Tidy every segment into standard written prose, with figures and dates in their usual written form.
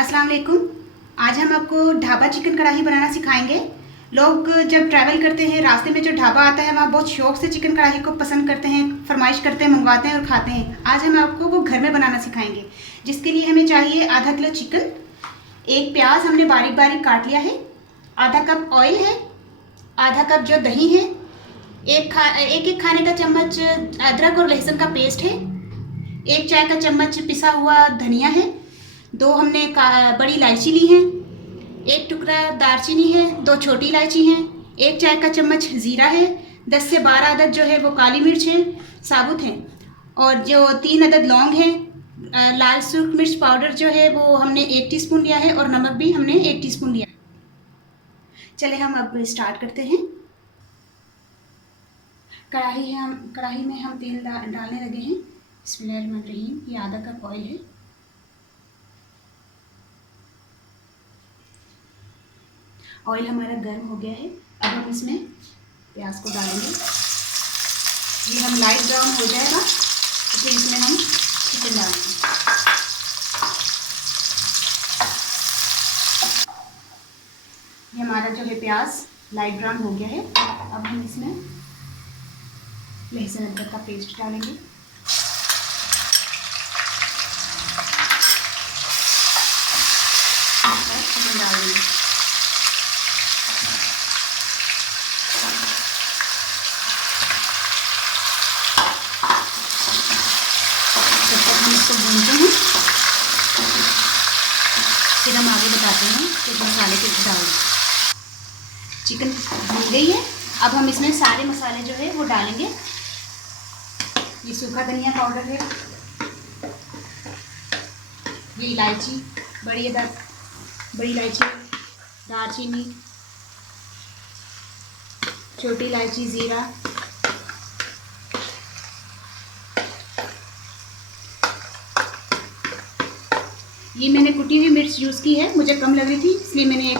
अस्सलाम वालेकुम। आज हम आपको ढाबा चिकन कढ़ाई बनाना सिखाएंगे। लोग जब ट्रैवल करते हैं, रास्ते में जो ढाबा आता है वहाँ बहुत शौक से चिकन कढ़ाई को पसंद करते हैं, फरमाइश करते हैं, मंगवाते हैं और खाते हैं। आज हम आपको वो घर में बनाना सिखाएंगे, जिसके लिए हमें चाहिए आधा किलो चिकन, एक प्याज हमने बारीक बारीक काट लिया है, आधा कप ऑयल है, आधा कप जो दही है, एक खाने का चम्मच अदरक और लहसुन का पेस्ट है, एक चाय का चम्मच पिसा हुआ धनिया है, दो हमने बड़ी इलायची ली है, एक टुकड़ा दालचीनी है, दो छोटी इलायची हैं, एक चाय का चम्मच ज़ीरा है, 10 से 12 अदद जो है वो काली मिर्च है साबुत है, और जो 3 अदद लौंग है। लाल सुर्ख मिर्च पाउडर जो है वो हमने 1 टीस्पून लिया है और नमक भी हमने 1 टीस्पून लिया। चले हम अब स्टार्ट करते हैं। कढ़ाई में हम तेल डालने लगे हैं। बिस्मिल्लाहिर्रहमानिर्रहीम। ये आधा कप ऑयल है। ऑयल हमारा गर्म हो गया है। अब हम इसमें प्याज को डालेंगे। ये हम लाइट ब्राउन हो जाएगा तो फिर इसमें हम चिकन डालेंगे। ये हमारा जो है प्याज लाइट ब्राउन हो गया है। अब हम इसमें लहसुन अदरक का पेस्ट डालेंगे। चिकन डाल देंगे। इसको भूनते हैं, फिर हम आगे बताते हैं कि मसाले के डाल। चिकन भून गई है। अब हम इसमें सारे मसाले जो है वो डालेंगे। ये सूखा धनिया पाउडर है, ये इलायची, बड़ी इलायची, दालचीनी, छोटी इलायची, ज़ीरा, ये मैंने कुटी हुई मिर्च यूज़ की है, मुझे कम लग रही थी इसलिए मैंने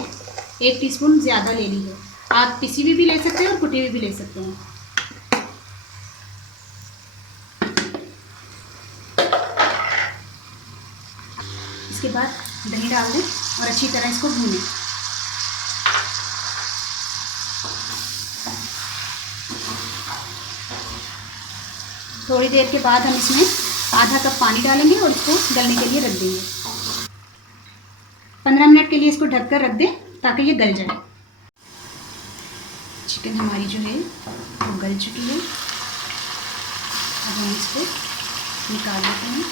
एक टीस्पून ज़्यादा ले ली है। आप पिसी हुई भी ले सकते हैं और कुटी हुई भी ले सकते हैं। इसके बाद दही डाल दें और अच्छी तरह इसको भूनें। थोड़ी देर के बाद हम इसमें आधा कप पानी डालेंगे और इसको गलने के लिए रख देंगे। 15 मिनट के लिए इसको ढककर रख दें ताकि ये गल जाए। चिकन हमारी जो है वो गल चुकी है। अब हम इसको निकाल लेते हैं।